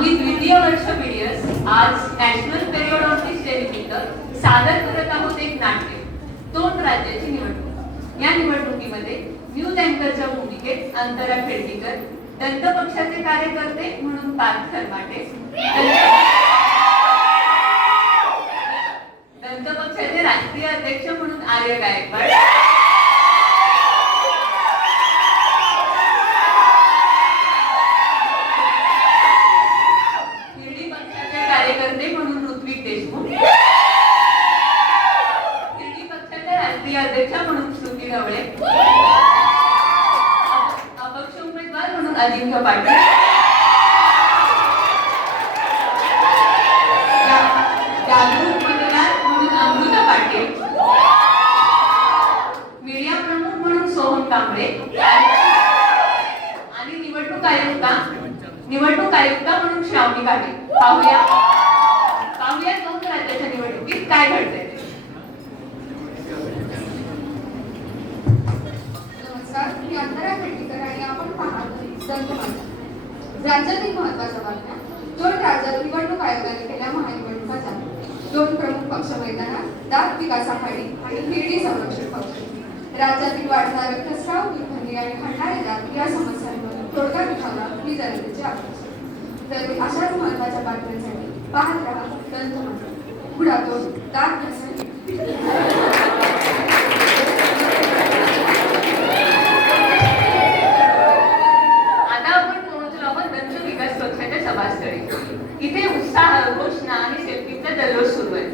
आम्ही द्वितीय वर्ष BDS आज नॅशनल पेरिओडॉन्टिस्ट डे निमित्त सादर करत आहोत एक नाट्य, तोंड राज्याची निवडणूक. या निवडणुकीमध्ये न्यूज अँकरच्या भूमिकेत अंतरा खेडकीकर, दंतपक्षाचे कार्यकर्ते म्हणून पार्थ खरमाटे, दंतपक्षाचे राष्ट्रीय अध्यक्ष म्हणून आर्य गायकवाड, हिरडी पक्षाचे कार्यकर्ते म्हणून ऋत्विक देशमुख, हिरडी पक्षाचे राष्ट्रीय अध्यक्ष म्हणून श्रुती ढवळे, अपक्ष उमेदवार म्हणून अजिंक्य पाटील, जागरूक मतदार म्हणून अमृता पाटील, मीडिया प्रमुख म्हणून सोहम कांबळे आणि निवडणूक आयुक्ता म्हणून श्रावणी काटे. पाहूया दोन राज्याच्या निवडणुकीत काय घडतंय. नमस्कार, मी अंतरा खेडकीकर आणि आपण पाहतो दंतमाता. राज्यातील महत्त्वाच्या बातम्या. 2 राज्यात निवडणूक आयोगाने केल्या महानिवडणुका झाल्या. 2 प्रमुख पक्ष मैदानात, दात विकास आघाडी आणि हिरडी संरक्षण पक्ष. राज्यातील वाढता रक्तस्राव, दुर्गंधी आणि हटणारे दात या समस्यांवर तोडगा निघावा ही जनतेची अपेक्षा. तर अशाच महत्त्वाच्या बातम्यांसाठी पाहत राहा दंतमाता. पुढातून दात नसेल. इथे उत्साह, घोषणा आणि सेल्फीचा जल्लोष सुरू आहे.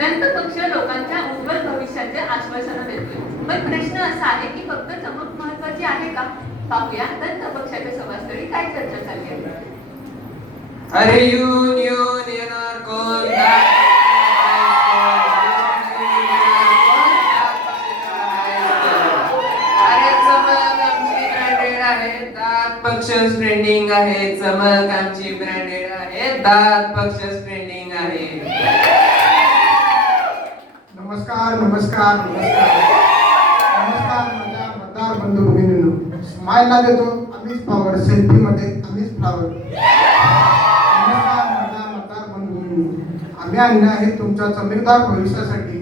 दंत पक्ष लोकांच्या उज्ज्वल भविष्याचे आश्वासन देतोय. पण प्रश्न असा आहे की फक्त चमक महत्वाची आहे का? पाहूया दंत पक्षाच्या सभास्थळी काय चर्चा चालली आहे. अरे यून येणार कोण? अरे चमक आमची ब्रँडेड आहे, दात पक्ष ट्रेंडिंग आहे. चमक आमची ब्रँडेड आहे, दात पक्ष ट्रेंडिंग आहे. नमस्कार नमस्कार नमस्कार नमस्कार माझ्या मतदार बंधू भगिनींनो. स्माइलला देतो आम्हीच पॉवर, सेल्फी मध्ये आम्हीच फ्लावर. नमस्कार माझ्या मतदार बंधू भगिनींनो. आम्ही आणले आहे तुमच्या चमकदार भविष्यासाठी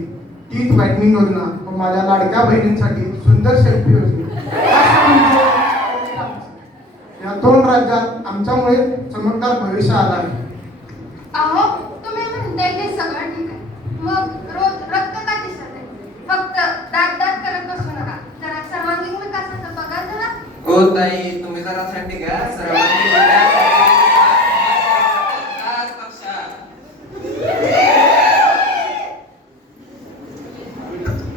टीथ व्हाइटनिंग योजना व माझ्या लाडक्या बहिणींसाठी सुंदर सेल्फी योजना. या 2 राज्यात आमच्यामुळे चमकदार भविष्य आलं आहे. अहो, तुम्ही म्हणताय ते सगळं ठीक आहे. मग रोज रक्त का दिसत आहे? फक्त दात करत बसू नका. जरा सर्वांगीण विकासाचा बघा जरा. हो ताई, तुम्ही जरा थंडी घ्या. सर्वांनी दात पक्ष.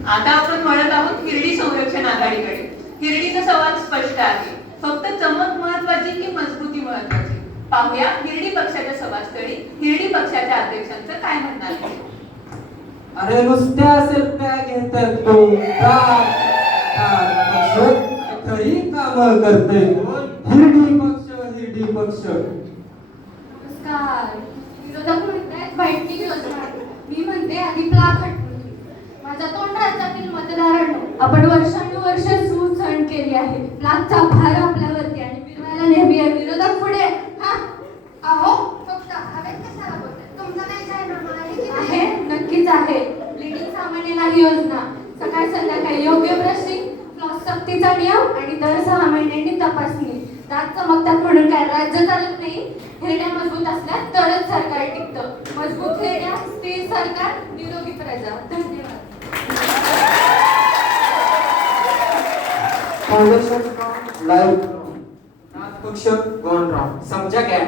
आता आपण वळत आहोत हिरडी संरक्षण आघाडीकडे. हिरडीचा सवाल स्पष्ट आहे. फक्त चमक महत्वाची की मजबूती महत्वाची? पाहूया हिरडी पक्षाच्या सभास्थळी हिरडी पक्षाच्या अध्यक्षांचं काय म्हणणं आहे. अरे नुसत्या सेल्फ्या घेतात तो खरी काम करते. हिरडी पक्ष. नमस्कार. विरोधक म्हणतात व्हाइटनिंग योजना. मी म्हणते आधी प्लाक हटवून. माझ्या 2 राज्यातील मतदारांनो, आपण वर्षानुवर्ष सूज सहन केली आहे. प्लाकचा भार आपल्यावरती आणि फिरवायला नेहमी आहे. विरोधक पुढे. हा अहो, फक्त हवेत कशाला बोलताय? तुमचं नाही जाहीरनामा आहे? नक्कीच आहे. ब्लिडिंग सामान्य ही योजना. सकाळ संध्याकाळी योग्य ब्रशिंग, फ्लॉस सक्तीचा नियम आणि दर 6 महिन्यांनी तपासणी. दात चमकतात म्हणून काय राज्य चालत नाही. हिरड्या मजबूत असल्या तरच सरकार टिकतं. मजबूत हिरड्या, स्थिर सरकार, निरोगी प्रजा. धन्यवाद. लाइव दात पक्ष गॉन रॉंग. समजा क्या?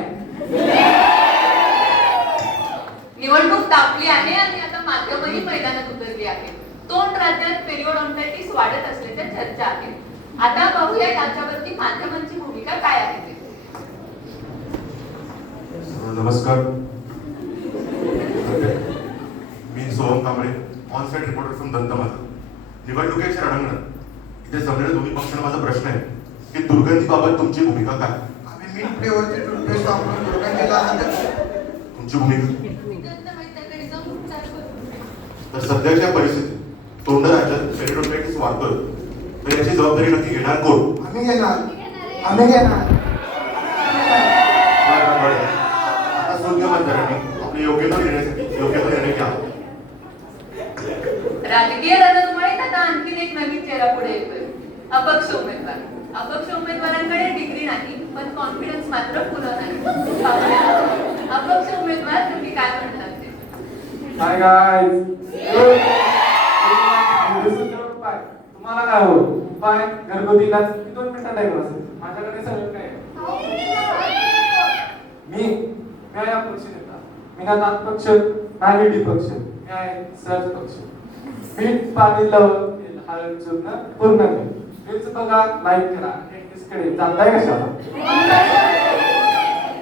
निवडणूक तापली आहे आणि आता माध्यमही मैदानात उतरली आहे. 2 राज्यात पेरिओडॉन्टायटिस वाढत असल्याच्या चर्चा आहे. आता पाहूया याच्यावरती माध्यमांची भूमिका काय आहे ते. नमस्कार, मी Soham Kamble, on site reporter from दंतमाता. निवडणुकीच्या रणांगणात इथे जमलेल्या दोन्ही पक्षांना माझा प्रश्न आहे की दुर्गंधीबाबत तुमची भूमिका काय? आम्ही मिल्क फ्लेवरचे टूथपेस्ट वापरून दुर्गंधीला तुमची भूमिका? दंतवैद्याकडे जाऊन उपचार करू. तर सध्याच्या परिस्थितीत तोंड राज्यात पेरिओडॉन्टायटिस वाढतोय, तर याची जबाबदारी नक्की घेणार कोण? आम्ही घेणार. आम्ही घेणार. हाय गाईज उपाय तुम्हाला काय हो उपाय घरगुती इलाज 2 मिनिटात ऐकून असेल माझ्याकडे सगळं काय आहे. मी आहे अपक्ष नेता मी ना दात पक्ष ना विधी पक्ष मी आहे सहज पक्ष मीठ पाणी लावून हळद चूर्ण पूर्ण रील्स बघा लाईक करा कडे जाताय कशाला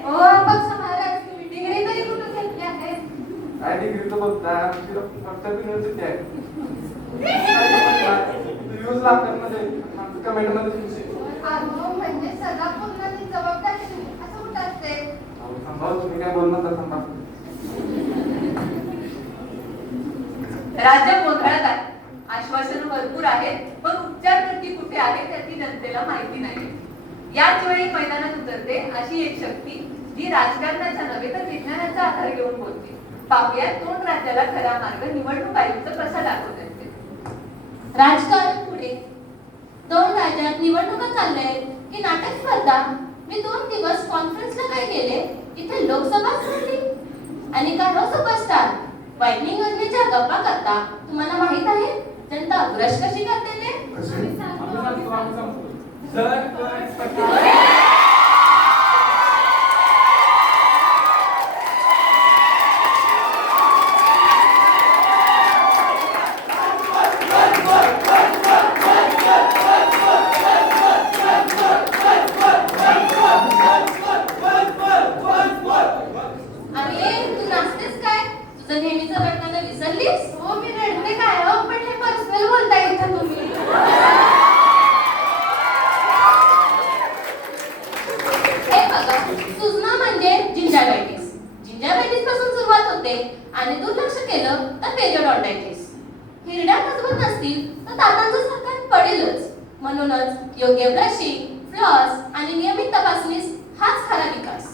ओ अपक्ष महाराज तुम्ही डिग्री तरी कुठून घेतली आहे? काय डिग्री तर बोलताय आमची फक्त युनिव्हर्सिटी आहे व्ह्यूज लागतात मध्ये कमेंट मध्ये तुमचे अगं म्हणजे सगळा पूर्ण ती जबाबदारी असं कुठं असते? थांबा तुम्ही काय बोलणार तर थांबा राज्य गोंधळात आहे आश्वासनं भरपूर आहेत पण उपचार नक्की कुठे आहे त्याची जनतेला माहिती नाही याच वेळी मैदानात उतरते अशी एक शक्ती जी राजकारणाचा नव्हे तर विज्ञानाचा आधार घेऊन बोलते पाहूया तोंड राज्याला खरा मार्ग निवडणूक आयुक्त कसा दाखवत असते. राजकारण पुढे 2 राज्यात निवडणुका चालल्या आहेत की नाटक स्पर्धा. मी 2 दिवस कॉन्फरन्सला काय केले इथे लोकसभा झाली आणि का नो सुपरस्टार वाईटनिंग योजनेच्या गप्पा करता तुम्हाला माहित आहे जनता ब्रश कशी करते ते कसे? अरे तू नाचतेस काय तुझं नेहमीचं रडणं विसरलीस? हो मी रडते काय हो पण हे पर्सनल बोलताय इथं तुम्ही. हे बघा सुजना म्हणजे जिंजायटिस. जिंजायटिस पासून सुरुवात होते आणि दुर्लक्ष केलं तर पेरिओडॉन्टायटिस. हिरड्या मजबूत नसतील तर दातांचं झाकण पडेलच. म्हणूनच योग्य ब्रशिंग, फ्लॉस आणि नियमित तपासणीस हाच खरा विकास.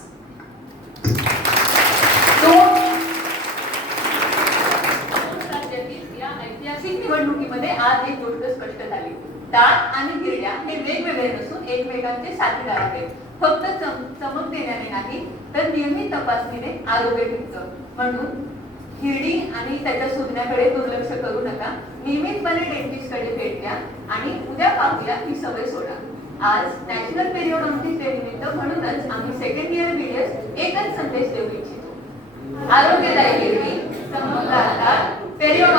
राज्यातील या ऐतिहासिक निवडणुकीमध्ये आज एक गोष्ट स्पष्ट झाली दात आणि हिरड्या हे वेगवेगळे नसून एकमेकांचे साथीदार आहेत फक्त चमक देण्याने नाही तर नियमित तपासणीने आरोग्य टिकतं म्हणून हिरडी आणि त्याच्या सुजण्याकडे दुर्लक्ष करू नका नियमितपणे डेंटिस्ट कडे भेट द्या आणि उद्या पाहूया ही सवय सोडा. आज नॅशनल पेरिओडॉन्टिस्ट डे निमित्त म्हणूनच आम्ही सेकंड इयर बीडीएस एकच संदेश देऊ इच्छितो आरोग्यदायी हिरडी चमकदार दात पेरिओडॉन्टिस्ट